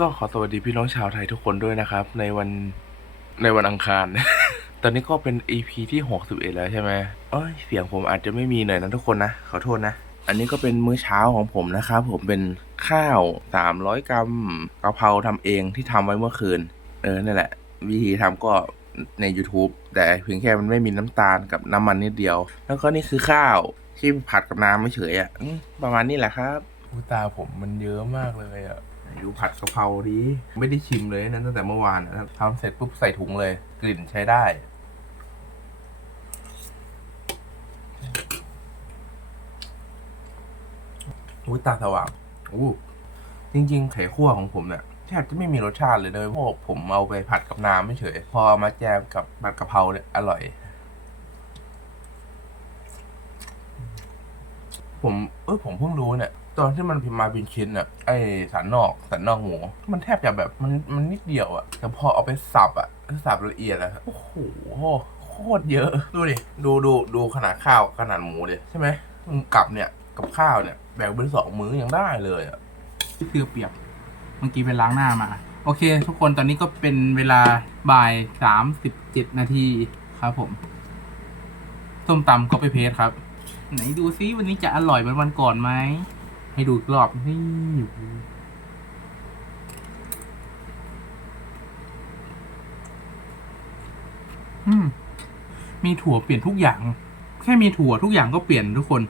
ก็ขอสวัสดีพี่น้องชาวไทยทุกคนด้วยนะครับ ในวันในวันอังคาร ตอนนี้ก็เป็น EP ที่61แล้วใช่ไหมเอ้ยเสียงผมอาจจะไม่มีหน่อยนะทุกคนนะ ขอโทษนะ อันนี้ก็เป็นมื้อเช้าของผมนะครับ ผมเป็นข้าว 300 กรัมกะเพราทำเองที่ทำไว้เมื่อคืน เออนั่นแหละ วิธีทำก็ใน YouTube แต่เพียงแค่มันไม่มีน้ำตาลกับน้ำมันนิดเดียว แล้วก็นี่คือข้าวที่ผัดกับน้ำไม่เฉยอะประมาณนี้แหละครับอุตาผมมันเยอะมากเลยอะ ดูผัดกะเพราดีไม่ได้ชิมเลยนะตั้งแต่เมื่อวานนะทำเสร็จปุ๊บใส่ถุงเลย กลิ่นใช้ได้ อุ้ยตาสว่างอู้จริงๆไข่คั่วของผมเนี่ยแทบจะไม่มีรสชาติเลยเลยเพราะว่าผมเอาไปผัดกับน้ำไม่เฉย พอเอามาแจมกับผัดกะเพราเนี่ยอร่อย ผมเออผมเพิ่งรู้เนี่ย ตอนที่มันพิมพ์มาเป็นชิ้นอะไอสันนอกสันนอกหมู มันแทบจะแบบมันมันนิดเดียวอะแต่พอเอาไปสับอะสับละเอียดอะโอ้โหโคตรเยอะ ดูดิดูดูดูขนาดข้าวขนาดหมูเลยใช่ไหมกับเนี่ยกับข้าวเนี่ยแบ่งเป็นสองมื้อยังได้เลยอะเกลือเปียกเมื่อกี้ไปล้างหน้ามา โอเค ทุกคนตอนนี้ก็เป็นเวลาบ่ายสามสิบเจ็ดนาทีครับผมส้มตำก็ไปเพจครับ ไหนดูซิวันนี้จะอร่อยเหมือนวันก่อนไหม ให้ดูอีกรอบนี่อืมมีถั่วเปลี่ยนทุกอย่าง แค่มีถั่วทุกอย่างก็เปลี่ยนทุกคน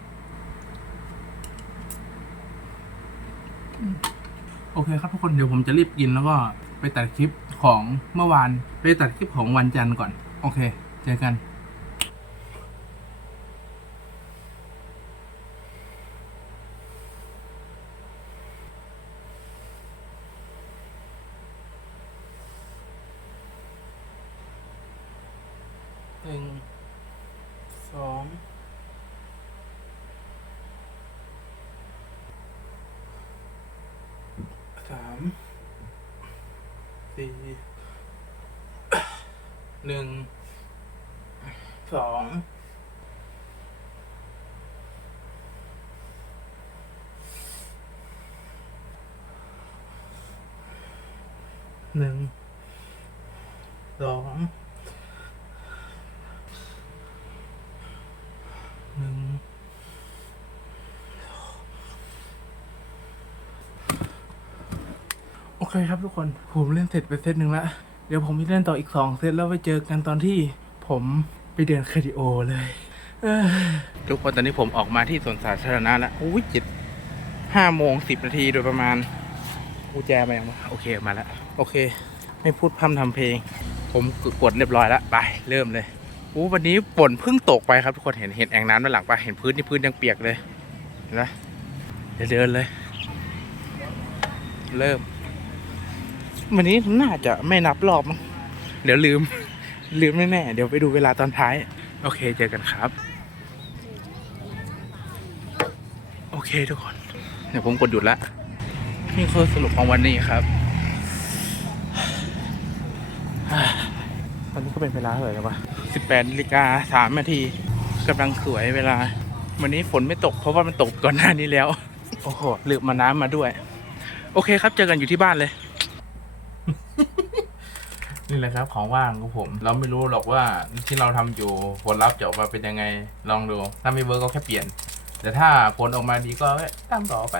โอเคครับทุกคนเดี๋ยวผมจะรีบกินแล้วก็ไปตัดคลิปของเมื่อวาน ไปตัดคลิปของวันจันทร์ก่อน โอเค เจอกัน หนึ่งสองสามสี่หนึ่งสองหนึ่งสองหนึ่ง โอ เคครับทุกคน ผมเล่นเสร็จไปเซตหนึ่งแล้วเดี๋ยวผมจะเล่นต่ออีกสองเซตแล้วไปเจอกันตอนที่ผมไปเดินคาร์ดิโอเลยทุกคนตอนนี้ผมออกมาที่สวนสาธารณะแล้วโอ้ยจิตห้าโมงสิบนาทีโดยประมาณกูแจมาอย่างโอเคมาแล้ว โอเค ไม่พูดพร่ำทำเพลง ผมกดเรียบร้อยแล้วไปเริ่มเลยโอ้วันนี้ฝนเพิ่งตกไปครับทุกคนเห็นเห็นแอ่งน้ำด้านหลังปะเห็นพื้นที่พื้นยังเปียกเลยเห็นไหมเดี๋ยวเดินเลย เริ่ม วันนี้น่าจะไม่นับรอบมั้งเดี๋ยวลืม ลืมแน่ๆเดี๋ยวไปดูเวลาตอนท้าย โอเคเจอกันครับ โอเคทุกคน เดี๋ยวผมกดหยุดละนี่คือสรุปของวันนี้ครับตอนนี้ก็เป็นเวลาเท่าไหร่แล้ววะ18นาฬิกา3นาทีกำลังสวยเวลา วันนี้ฝนไม่ตกเพราะว่ามันตกก่อนหน้านี้แล้ว โอ้โหลืมมาน้ำมาด้วย โอเคครับ เจอกันอยู่ที่บ้านเลย นี่แหละครับของว่างของผม เราไม่รู้หรอกว่าที่เราทำอยู่ผลลัพธ์จะออกมาเป็นยังไงลองดูถ้าไม่เวิร์กก็แค่เปลี่ยน แต่ถ้าผลออกมาดีก็ตามต่อไป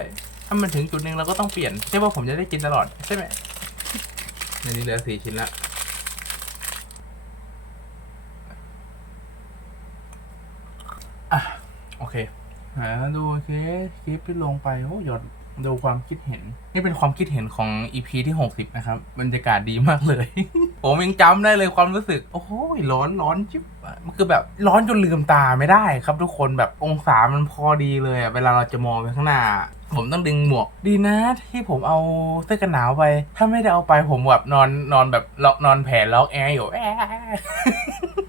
ถ้ามันถึงจุดหนึ่งเราก็ต้องเปลี่ยนใช่ว่าผมจะได้กินตลอดใช่ไหมในนี้เหลือสี่ชิ้นละโอเค หาดูเคคลิปที่ลงไปโอ้ยอด ดูความคิดเห็น นี่เป็นความคิดเห็นของ EP ที่ 60 นะครับ บรรยากาศดีมากเลย ผมยังจำได้เลยความรู้สึก โอ้โหร้อนร้อนจิ๊บมันคือแบบร้อนจนลืมตาไม่ได้ครับทุกคนแบบองศามันพอดีเลยอะเวลาเราจะมองไปข้างหน้า ผมต้องดึงหมวก ดีนะที่ผมเอาเสื้อกันหนาวไป ถ้าไม่ได้เอาไปผมแบบนอนนอนแบบล็อกนอนแผ่ล็อกแอร์อยู่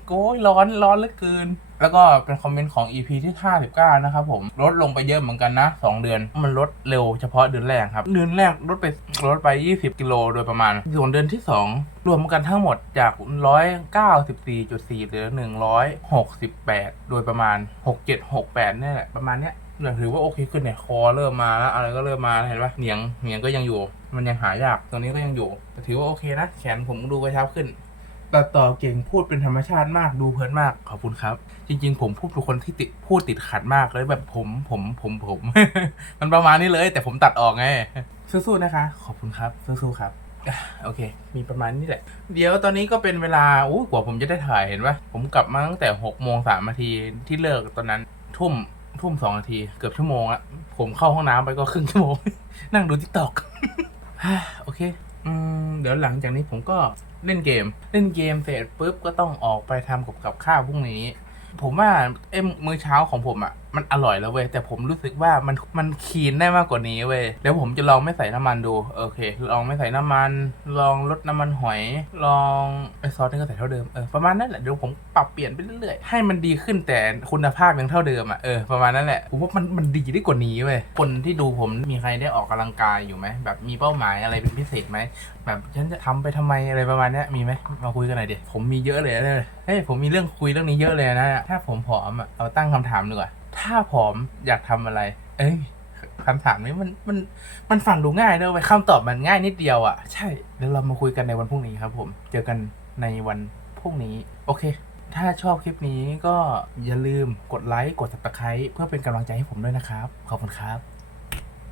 โก้ยร้อนร้อนเหลือเกิน แล้วก็เป็นคอมเมนต์ของ EP ที่ 59 นะครับผมลดลงไปเยอะเหมือนกันนะ 2 เดือน มันลดเร็วเฉพาะเดือนแรกครับ เดือนแรกลดไปลดไป 20 กิโลโดยประมาณ ส่วนเดือนที่ 2 รวมกันทั้งหมดจาก 194.4 เหลือ 168 โดยประมาณ 6768นี่แหละประมาณเนี้ยถือว่าโอเคขึ้นเนี่ยคอเริ่มมาแล้วอะไรก็เริ่มมาเห็นปะเหนียงเหนียงก็ยังอยู่ มันยังหายากตัวนี้ก็ยังอยู่แต่ถือว่าโอเคนะ แขนผมดูกระชับขึ้น ตัดต่อเก่งพูดเป็นธรรมชาติมากดูเพลินมากขอบคุณครับ จริง ๆ ผมพูดเป็นคนที่ติดพูดติดขัดมากเลยแบบผมผมผมผม มันประมาณนี้เลย แต่ผมตัดออกไงสู้ๆนะคะ ขอบคุณครับสู้ๆครับอะโอเค มีประมาณนี้แหละ เดี๋ยวตอนนี้ก็เป็นเวลาอู้กว่าผมจะได้ถ่ายเห็นปะผมกลับมาตั้งแต่หกโมงสามนาทีที่เลิกตอนนั้นทุ่มทุ่มสองนาทีเกือบชั่วโมงอะผมเข้าห้องน้ำไปก็ครึ่งชั่วโมง นั่งดูทิกตอกโอเค อืมเดี๋ยวหลังจากนี้ผมก็เล่นเกม เล่นเกมเสร็จปุ๊บก็ต้องออกไปทำกับกับข้าวพรุ่งนี้ ผมว่าเอ็มมื้อเช้าของผมอะ่ะ มันอร่อยแล้วเว้ยแต่ผมรู้สึกว่ามันมันคีนได้มากกว่านี้เว้ยเดี๋ยวผมจะลองไม่ใส่น้ำมันดูโอเค ลองไม่ใส่น้ำมัน ลองลดน้ำมันหอย ลองไอซอสนี่ก็ใส่เท่าเดิมเออประมาณนั้นแหละเดี๋ยวผมปรับเปลี่ยนไปเรื่อยๆให้มันดีขึ้นแต่คุณภาพยังเท่าเดิมอะ่ะเออประมาณนั้นแหละผมว่ามันมันดีได้กว่านี้เว้ยคนที่ดูผมมีใครได้ออกกำลังกายอยู่ไหมแบบมีเป้าหมายอะไรเป็นพิเศษไหมแบบฉันจะทำไปทำไมอะไรประมาณนี้มีไหมมาคุยกันหน่อยดิผมมีเยอะเลยนะเฮ้ยผมมีเรื่องคุยเรื่องนี้เยอะเลยนะถ้าผมผอมอะเอาตั้งคำถามดีกว่า ถ้าผอมอยากทำอะไร เอ้ยคำถามนี้มันมันมันฟังดูง่ายเนอะไปคำตอบมันง่ายนิดเดียวอะ ใช่เดี๋ยวเรามาคุยกันในวันพรุ่งนี้ครับผม เจอกันในวันพรุ่งนี้ โอเค ถ้าชอบคลิปนี้ก็อย่าลืมกดไลค์กด subscribe เพื่อเป็นกำลังใจให้ผมด้วยนะครับ ขอบคุณครับ